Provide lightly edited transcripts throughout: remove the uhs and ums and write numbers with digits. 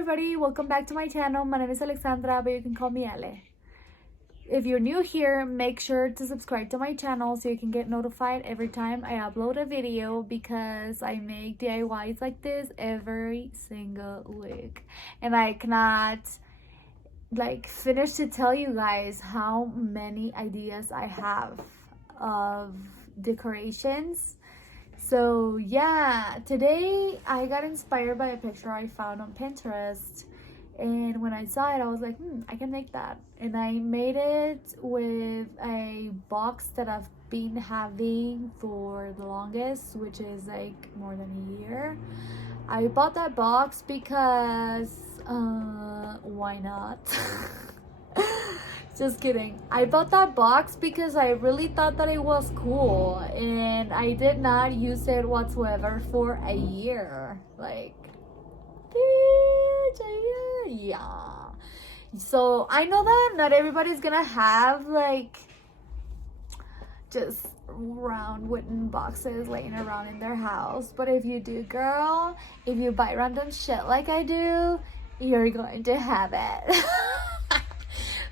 everybody, welcome back to my channel. My name is Alexandra, but you can call me Ale. If you're new here, make sure to subscribe to my channel so you can get notified every time I upload a video, because I make DIYs like this every single week. And I cannot finish to tell you guys how many ideas I have of decorations. So yeah, today I got inspired by a picture I found on Pinterest, and when I saw it I was like, I can make that. And I made it with a box that I've been having for the longest, which is like more than a year. I bought that box because why not? Just kidding. I bought that box because I really thought that it was cool, and I did not use it whatsoever for a year. Like, bitch, a year? Yeah. So I know that not everybody's gonna have like just round wooden boxes laying around in their house, but if you do, girl, if you buy random shit like I do, you're going to have it.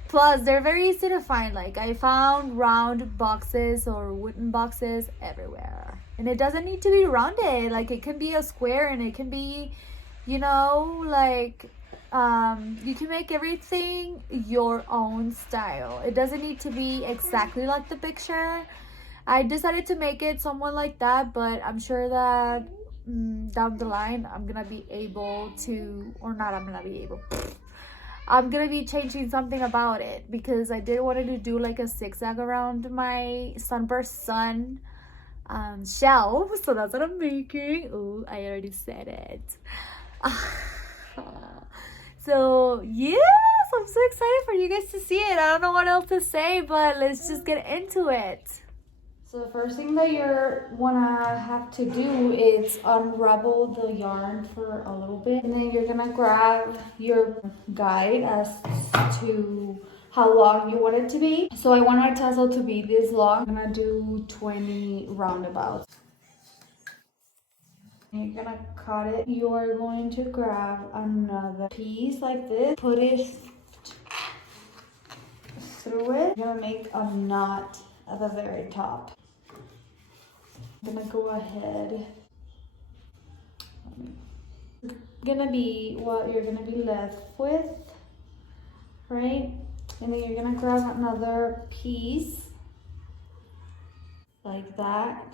Plus, they're very easy to find. Like, I found round boxes or wooden boxes everywhere. And it doesn't need to be rounded. Like, it can be a square, and it can be, you know, like, you can make everything your own style. It doesn't need to be exactly like the picture. I decided to make it somewhat like that, but I'm sure that down the line, I'm gonna be able to, or not, I'm gonna be changing something about it, because I did want to do like a zigzag around my Sunburst sun shelf. So that's what I'm making. Oh, I already said it. So yes, I'm so excited for you guys to see it. I don't know what else to say, but let's just get into it. So the first thing that you're wanna have to do is unravel the yarn for a little bit, and then you're gonna grab your guide as to how long you want it to be. So I want our tassel to be this long. I'm gonna do 20 roundabouts. And you're gonna cut it. You are going to grab another piece like this, put it through it. You're gonna make a knot at the very top. I'm gonna go ahead. Gonna be what you're gonna be left with, right? And then you're gonna grab another piece like that.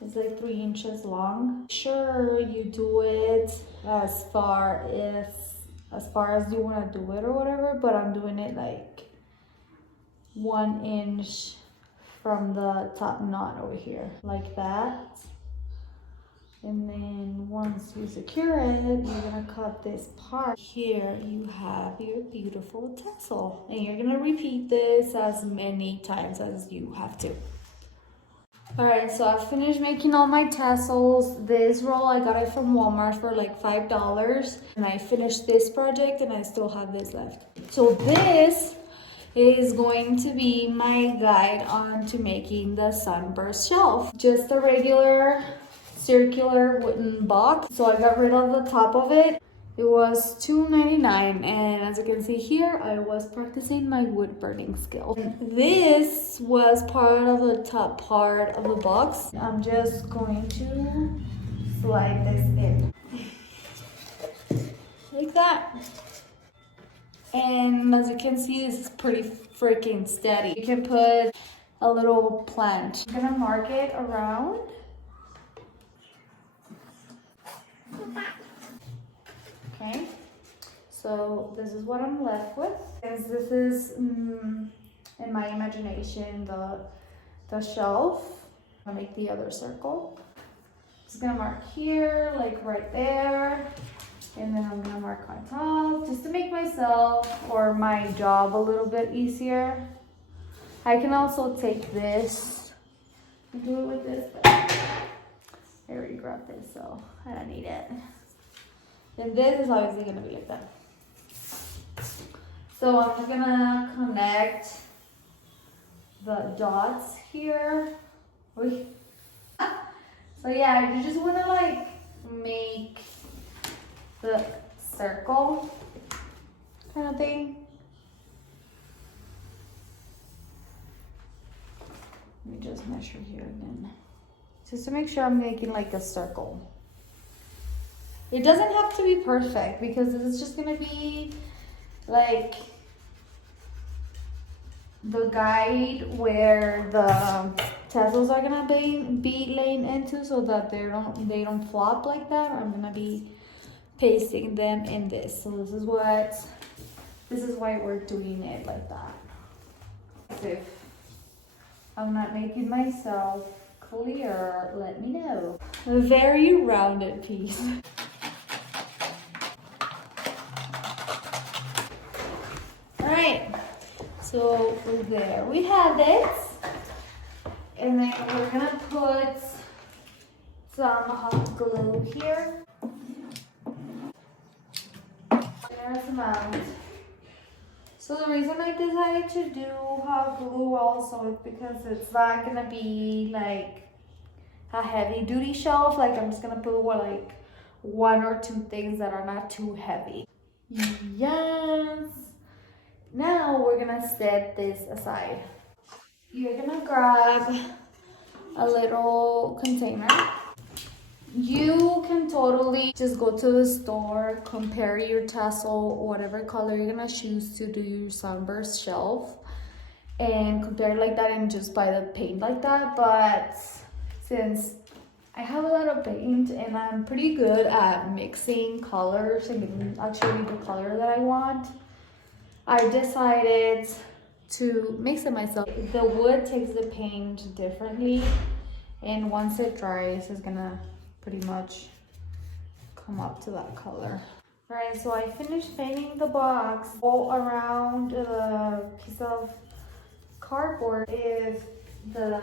It's like 3 inches long. Sure, you do it as far as you want to do it or whatever, but I'm doing it like 1 inch from the top knot over here, like that. And then once you secure it, you're gonna cut this part. Here you have your beautiful tassel, and you're gonna repeat this as many times as you have to. All right, so I finished making all my tassels. This roll, I got it from Walmart for like $5, and I finished this project and I still have this left. So this is going to be my guide on to making the Sunburst shelf. Just a regular circular wooden box. So I got rid of the top of it. It was $2.99, and as you can see here, I was practicing my wood burning skill. This was part of the top part of the box. I'm just going to slide this in like that. And as you can see, this is pretty freaking steady. You can put a little plant. I'm gonna mark it around. Okay, so this is what I'm left with. As this is, in my imagination, the shelf. I'll make the other circle. Just gonna mark here, like right there, and then I'm gonna mark on top, just to make myself or my job a little bit easier. I can also take this and do it with this, but I already grabbed this, so I don't need it. And this is obviously gonna be like that. So I'm just gonna connect the dots here. So yeah, you just wanna like make the circle kind of thing. Let me just measure here again. Just to make sure I'm making like a circle. It doesn't have to be perfect because it's just gonna be like the guide where the tassels are gonna be laying into, so that they don't flop like that. I'm gonna be pasting them in this. So this is why we're doing it like that. If I'm not making myself clear, let me know. A very rounded piece. Alright, so there we have it. And then we're gonna put some hot glue here. There's amount. So the reason I decided to do hot glue also is because it's not gonna be like a heavy duty shelf. Like I'm just gonna put like one or two things that are not too heavy. Yes. Now we're gonna set this aside. You're gonna grab a little container. You can totally just go to the store, compare your tassel, whatever color you're gonna choose to do your Sunburst shelf, and compare it like that and just buy the paint like that. But since I have a lot of paint and I'm pretty good at mixing colors and getting actually the color that I want, I decided to mix it myself. The wood takes the paint differently, and once it dries, it's gonna pretty much come up to that color. All right, so I finished painting the box all around the piece of cardboard. If the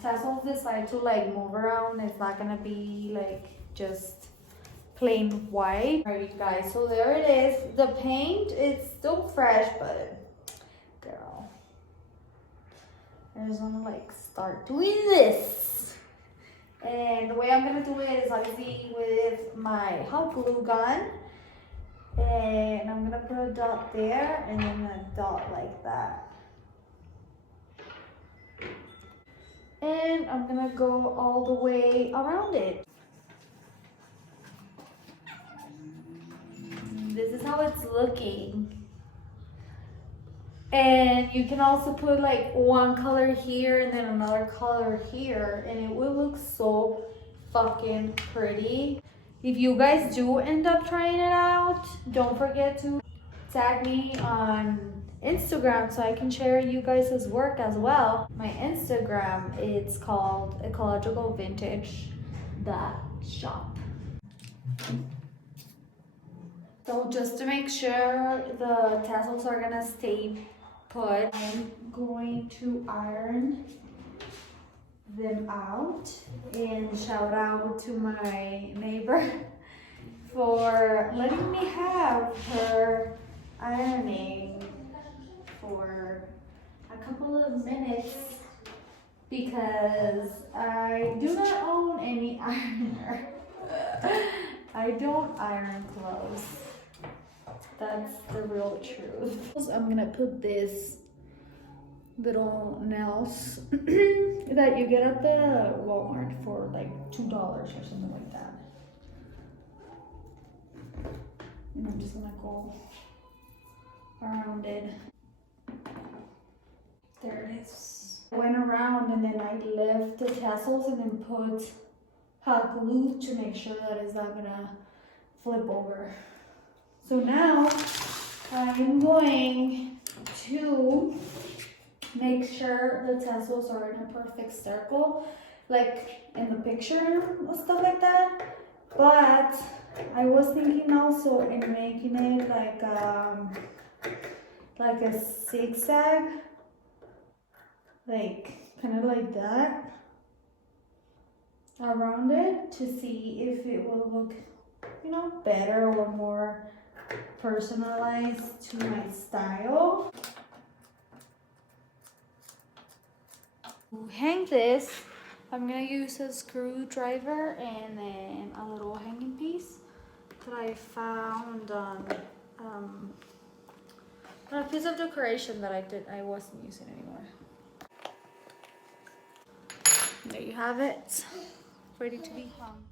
tassels decide to like move around, it's not gonna be like just plain white. All right, guys, so there it is. The paint is still fresh, but girl, I just wanna like start doing this. And the way I'm gonna do it is obviously with my hot glue gun. And I'm gonna put a dot there and then a dot like that. And I'm gonna go all the way around it. This is how it's looking. And you can also put like one color here and then another color here, and it will look so fucking pretty. If you guys do end up trying it out, don't forget to tag me on Instagram so I can share you guys' work as well. My Instagram, it's called ecologicalvintage.shop. So just to make sure the tassels are gonna stay put, I'm going to iron them out. And shout out to my neighbor for letting me have her ironing for a couple of minutes, because I do not own any ironer. I don't iron clothes. That's the real truth. I'm gonna put this little nails that you get at the Walmart for like $2 or something like that. And I'm just gonna go around it. There it is. I went around and then I left the tassels and then put hot glue to make sure that it's not gonna flip over. So now I'm going to make sure the tassels are in a perfect circle, like in the picture and stuff like that. But I was thinking also in making it like a zigzag, like kind of like that around it, to see if it will look, you know, better or more personalized to my style. To hang this, I'm gonna use a screwdriver and then a little hanging piece. that I found on a piece of decoration that I wasn't using anymore. There you have it, ready to be hung.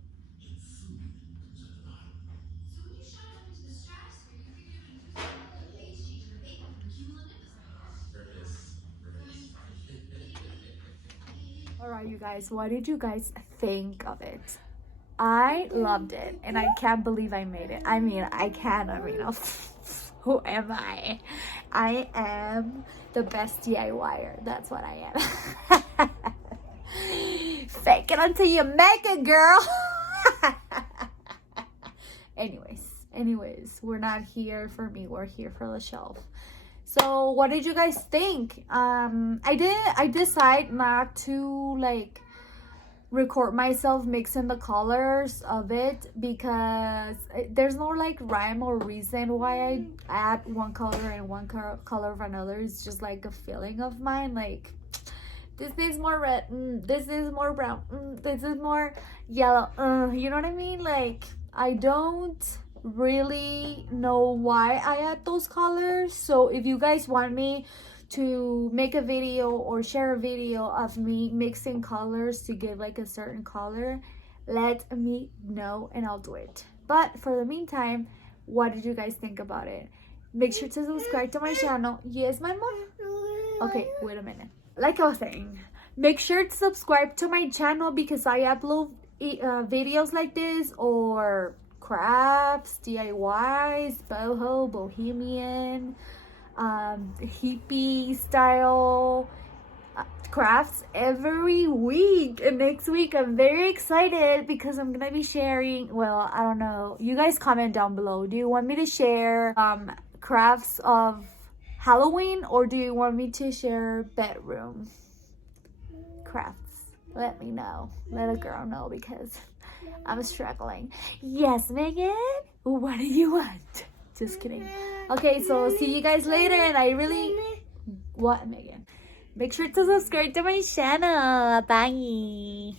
Alright, you guys, what did you guys think of it? I loved it, and I can't believe I made it. I mean, who am I? I am the best DIYer. That's what I am. Fake it until you make it, girl. Anyways, we're not here for me. We're here for the shelf. So what did you guys think? I decide not to like record myself mixing the colors of it because there's no like rhyme or reason why I add one color and one color of another. It's just like a feeling of mine, like this is more red, this is more brown, this is more yellow, you know what I mean? Like I don't really know why I add those colors. So if you guys want me to make a video or share a video of me mixing colors to give like a certain color, let me know and I'll do it. But for the meantime, what did you guys think about it? Make sure to subscribe to my channel. Yes, my mom? Okay, wait a minute. Like I was saying, make sure to subscribe to my channel because I upload videos like this, or crafts, DIYs, boho, bohemian, hippie style crafts every week. And next week I'm very excited because I'm gonna be sharing, well, I don't know, you guys comment down below. Do you want me to share crafts of Halloween, or do you want me to share bedroom crafts? Let me know. Let a girl know because I'm struggling. Yes, Megan? What do you want? Just kidding. Okay, so see you guys later, and I really... What, Megan? Make sure to subscribe to my channel. Bye.